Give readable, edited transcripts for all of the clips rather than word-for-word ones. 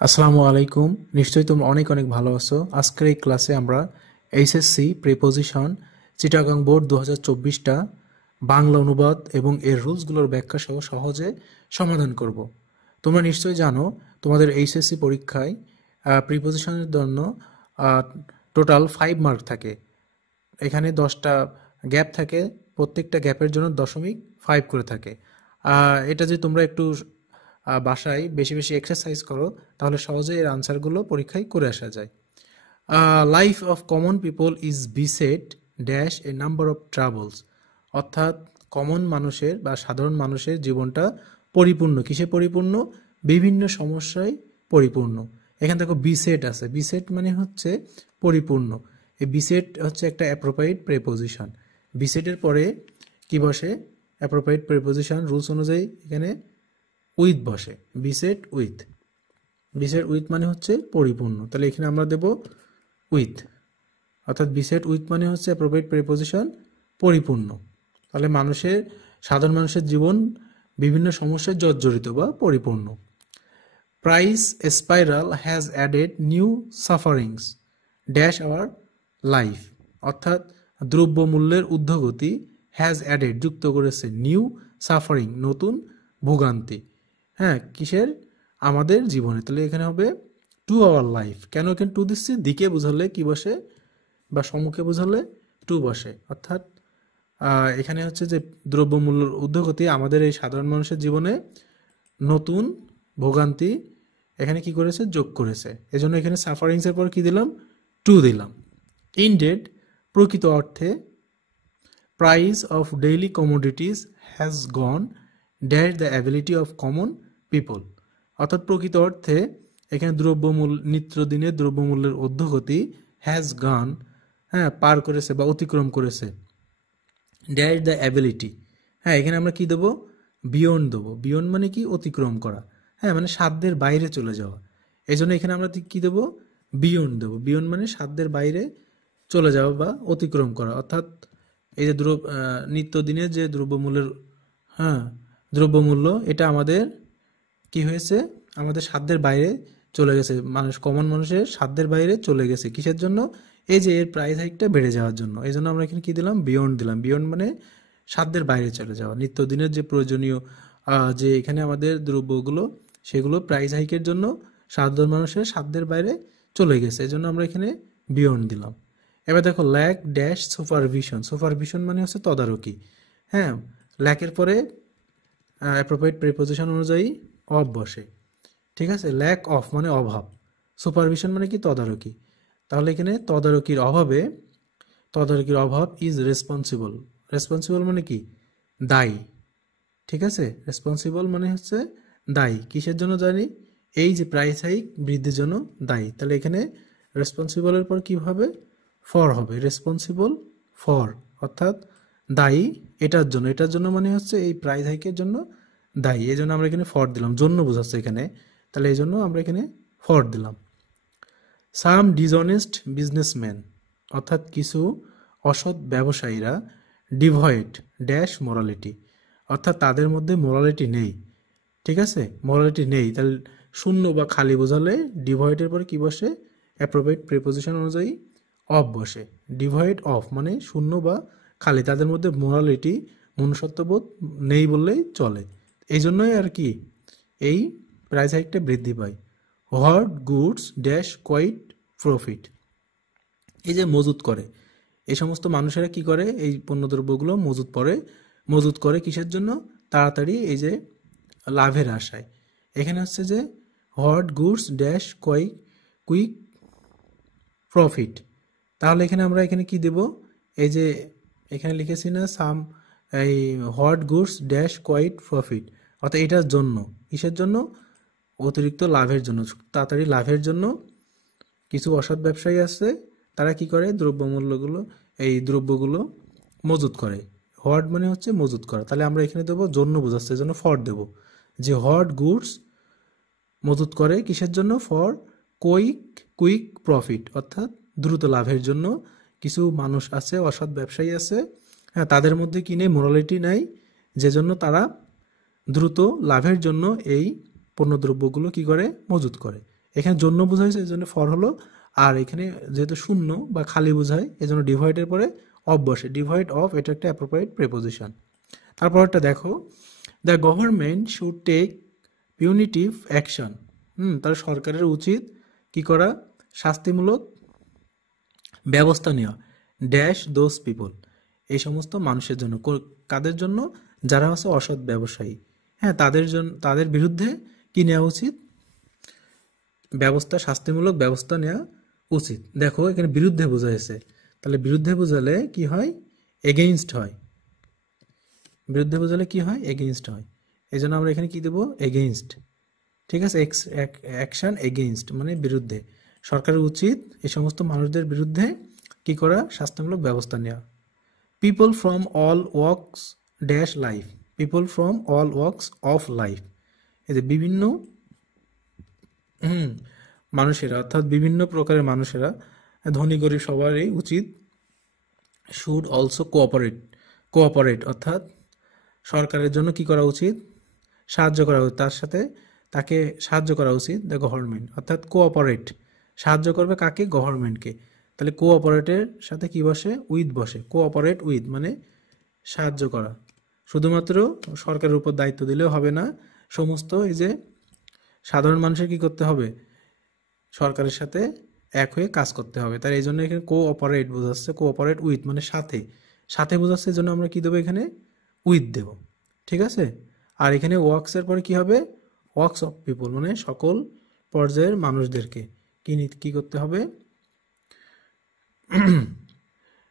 আসসালামু আলাইকুম। নিশ্চয়ই তোমরা অনেক অনেক ভালো আছো। আজকের এই ক্লাসে আমরা এইচএসসি প্রিপোজিশন চিটাগাং বোর্ড 2024টা বাংলা অনুবাদ এবং এর রুলসগুলোর ব্যাখ্যা সহ সহজে সমাধান করব। তোমরা নিশ্চয়ই জানো তোমাদের এইচএসসি পরীক্ষায় প্রিপোজিশনের জন্য টোটাল 5 মার্ক থাকে। এখানে 10টা গ্যাপ থাকে, প্রত্যেকটা গ্যাপের জন্য 0.5 করে থাকে। এটা যে তোমরা একটু বাসায় বেশি বেশি এক্সারসাইজ করো তাহলে সহজে এর আনসারগুলো পরীক্ষায় করে আসা যায়। Life of common people is beset dash a number of travels, অর্থাৎ কমন মানুষের বা সাধারণ মানুষের জীবনটা পরিপূর্ণ। কিসে পরিপূর্ণ? বিভিন্ন সমস্যায় পরিপূর্ণ। এখানে দেখো বিসেট আছে, বিসেট মানে হচ্ছে পরিপূর্ণ। এই বিসেট হচ্ছে একটা অ্যাপ্রোপ্রিয়েট প্রেপোজিশন। বিসেটের পরে কি বসে? অ্যাপ্রোপ্রিয়েট প্রেপোজিশন রুলস অনুযায়ী এখানে উইথ বসে। বিসেট উইথ, বিসেট উইথ মানে হচ্ছে পরিপূর্ণ, তাহলে এখানে আমরা দেব উইথ। অর্থাৎ বিসেট উইথ মানে হচ্ছে অ্যাপ্রোপ্রিয়েট প্রেপোজিশন পরিপূর্ণ। তাহলে সাধারণ মানুষের জীবন বিভিন্ন সমস্যায় জর্জরিত বা পরিপূর্ণ। Price spiral has added new sufferings dash our life, অর্থাৎ দ্রব্যমূল্যের ঊর্ধ্বগতি হ্যাজ অ্যাডেড যুক্ত করেছে নিউ সাফারিং নতুন ভোগান্তি। হ্যাঁ, কিসের? আমাদের জীবনে। তাহলে এখানে হবে টু আওয়ার লাইফ। কেন এখানে টু দিচ্ছি? দিকে বোঝালে কি বসে বা সম্মুখে বোঝালে টু বসে। অর্থাৎ এখানে হচ্ছে যে দ্রব্যমূল্যের ঊর্ধ্বগতি আমাদের এই সাধারণ মানুষের জীবনে নতুন ভোগান্তি এখানে কি করেছে? যোগ করেছে। এজন্য এখানে সাফারিংসের পর কি দিলাম? টু দিলাম। ইনডেড প্রকৃত অর্থে price of daily commodities has gone dash the ability of common people, অর্থাৎ প্রকৃত অর্থে এখানে নিত্যদিনের দ্রব্যমূল্যের ঊর্ধ্বগতি হ্যাজ গান, হ্যাঁ, পার করেছে বা অতিক্রম করেছে ড্যাশ দ্য অ্যাবিলিটি। হ্যাঁ, এখানে আমরা কি দেবো? বিয়ন্ড দেবো। বিয়ন্ড মানে কি? অতিক্রম করা। হ্যাঁ, মানে সাধ্যের বাইরে চলে যাওয়া। এই জন্য এখানে আমরা কি দেবো? বিয়ন্ড দেবো। বিয়ন্ড মানে সাধ্যের বাইরে চলে যাওয়া বা অতিক্রম করা। অর্থাৎ এই যে নিত্যদিনের যে দ্রব্যমূল্যের, হ্যাঁ, দ্রব্যমূল্য এটা আমাদের কি হয়েছে? আমাদের সাধ্যের বাইরে চলে গেছে। কমন মানুষের সাধ্যের বাইরে চলে গেছে। কিসের জন্য? এই যে এর প্রাইস হাইকটা বেড়ে যাওয়ার জন্য। এই জন্য আমরা এখানে কি দিলাম? বিয়ন্ড দিলাম। বিয়ন্ড মানে সাধ্যের বাইরে চলে যাওয়া। নিত্যদিনের যে প্রয়োজনীয় যে এখানে আমাদের দ্রব্যগুলো সেগুলো প্রাইস হাইকের জন্য সাধারণ মানুষের সাধ্যের বাইরে চলে গেছে। এই জন্য আমরা এখানে বিয়ন্ড দিলাম। এবার দেখো ল্যাক ড্যাশ সুপারভিশন। সুপারভিশন মানে হচ্ছে তদারকি। হ্যাঁ, ল্যাকের পরে অ্যাপ্রোপ্রিয়েট প্রিপোজিশন অনুযায়ী অফ বসে। ঠিক আছে, ল্যাক অফ মানে অভাব, সুপারভিশন মানে কি? তদারকি। তাহলে এখানে তদারকির অভাব ইজ রেসপন্সিবল। রেসপন্সিবল মানে কি? দায়ী। ঠিক আছে, রেসপন্সিবল মানে হচ্ছে দায়ী। কিসের জন্য জানি? এই যে প্রাইস হাইক বৃদ্ধির জন্য দায়ী। তাহলে এখানে রেসপন্সিবলের পর কি হবে? ফর হবে। রেসপন্সিবল ফর, অর্থাৎ দায়ী এটার জন্য মানে হচ্ছে এই প্রাইস হাইকের জন্য দায়ী। এই জন্য আমরা এখানে ফর দিলাম, জন্য বোঝাচ্ছে এখানে। তাহলে এই জন্য আমরা এখানে ফর দিলাম। সাম ডিসঅনেস্ট বিজনেসম্যান, অর্থাৎ কিছু অসৎ ব্যবসায়ীরা ডিভয়েড ড্যাশ মোরালিটি, অর্থাৎ তাদের মধ্যে মোরালিটি নেই। ঠিক আছে, মোরালিটি নেই। তাহলে শূন্য বা খালি বোঝালে ডিভয়েডের পরে কি বসে? অ্যাপ্রোপ্রিয়েট প্রিপোজিশন অনুযায়ী অফ বসে। ডিভয়েড অফ মানে শূন্য বা খালি, তাদের মধ্যে মোরালিটি মনুষ্যত্ববোধ নেই বললেই চলে। এই জন্যই আর কি এই প্রাইস হাইকটা বৃদ্ধি পায়। What goods dash quite profit, এই যে মজুত করে, এই সমস্ত মানুষেরা কি করে? এই পণ্যদ্রব্যগুলো মজুত করে কিসের জন্য? তাড়াতাড়ি এই যে লাভের আশায়। এখানে হচ্ছে যে what goods dash quick profit. তাহলে এখানে আমরা এখানে কি দেব? এই যে এখানে লিখেছি না এই what goods dash quite profit, অর্থাৎ এটার জন্য। কিসের জন্য? অতিরিক্ত লাভের জন্য, তাড়াতাড়ি লাভের জন্য কিছু অসৎ ব্যবসায়ী আছে, তারা কি করে? দ্রব্যগুলো মজুত করে। হোয়াট মানে হচ্ছে মজুত করা। তাহলে আমরা এখানে দেবো জন্য বোঝাচ্ছে, জন্য ফর দেব, যে হোয়াট গুডস মজুত করে কিসের জন্য? ফর কুইক প্রফিট, অর্থাৎ দ্রুত লাভের জন্য। কিছু মানুষ আছে, অসৎ ব্যবসায়ী আছে, হ্যাঁ, তাদের মধ্যে কি নেই? মোরালিটি নাই, যে জন্য তারা দ্রুত লাভের জন্য এই পণ্যদ্রব্যগুলো কি করে? মজুত করে। এখানে জন্য বোঝাইছে এই জন্য ফর হলো, আর এখানে যেহেতু শূন্য বা খালি বোঝায় এই জন্য ডিভাইডের পরে অফ বসে, ডিভাইড অফ, এটা একটা অ্যাপ্রোপ্রিয়েট প্রিপোজিশন। তারপরটা দেখো, the government should take punitive action. তার সরকারের উচিত কি করা, শাস্তিমূলক ব্যবস্থা নেওয়া, ড্যাশ দোজ পিপল, এই সমস্ত মানুষের জন্য। কাদের জন্য? যারা হচ্ছে অসৎ ব্যবসায়ী, হ্যাঁ, তাদের জন্য, তাদের বিরুদ্ধে কি নেওয়া উচিত, ব্যবস্থা, শাস্তিমূলক ব্যবস্থা নেওয়া উচিত। দেখো এখানে বিরুদ্ধে বোঝা হয়েছে, তাহলে বিরুদ্ধে বোঝালে কি হয়, এগেইনস্ট হয়। বিরুদ্ধে বোঝালে কি হয়, এগেইনস্ট হয়। এই জন্য আমরা এখানে কি দেবো, এগেইনস্ট। ঠিক আছে, অ্যাকশন এগেইনস্ট মানে বিরুদ্ধে। সরকারের উচিত এই সমস্ত মানুষদের বিরুদ্ধে কি করা, শাস্তিমূলক ব্যবস্থা নেওয়া। People from all works dash life, people from all works of life, এই যে বিভিন্ন মানুষেরা, অর্থাৎ বিভিন্ন প্রকারের মানুষেরা, ধনী গরিব সবারই উচিত, শুড অলসো কোঅপারেট অর্থাৎ সরকারের জন্য কি করা উচিত, সাহায্য করা উচিত, তার সাথে তাকে সাহায্য করা উচিত, দ্য গভর্নমেন্ট, অর্থাৎ কোঅপারেট, সাহায্য করবে কাকে, গভর্নমেন্টকে। তাহলে কোঅপারেটের সাথে কি বসে, উইথ বসে, কোঅপারেট উইথ মানে সাহায্য করা। শুধুমাত্র সরকারের উপর দায়িত্ব দিলেও হবে না, সমস্ত এই যে সাধারণ মানুষের কি করতে হবে, সরকারের সাথে এক হয়ে কাজ করতে হবে। তাই এই জন্য এখানে কোঅপারেট বোঝাচ্ছে, কোঅপারেট উইথ মানে সাথে, সাথে বোঝাচ্ছে, এই জন্য আমরা কি দেবো এখানে, উইথ দেব। ঠিক আছে, আর এখানে ওয়ার্কসের পরে কি হবে, ওয়ার্কস অফ পিপল মানে সকল পর্যায়ের মানুষদেরকে কি করতে হবে,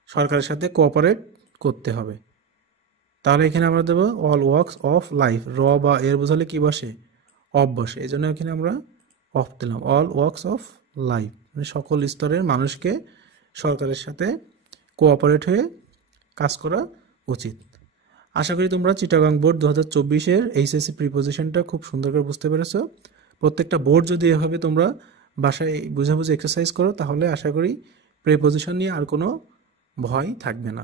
সরকারের সাথে কোঅপারেট করতে হবে। তাহলে এখানে আমরা দেবো অল ওয়ার্কস অফ লাইফ, র বা এর বোঝালে কি বসে, অফ বসে, এই জন্য এখানে আমরা অফ দিলাম, অল ওয়ার্কস অফ লাইফ মানে সকল স্তরের মানুষকে সরকারের সাথে কোঅপারেট হয়ে কাজ করা উচিত। আশা করি তোমরা চিটাগাং বোর্ড 2024-এর এইচএসসি প্রিপোজিশনটা খুব সুন্দর করে বুঝতে পেরেছো। প্রত্যেকটা বোর্ড যদি এভাবে তোমরা বাসায় বুঝাবুঝি এক্সারসাইজ করো, তাহলে আশা করি প্রিপোজিশন নিয়ে আর কোনো ভয় থাকবে না।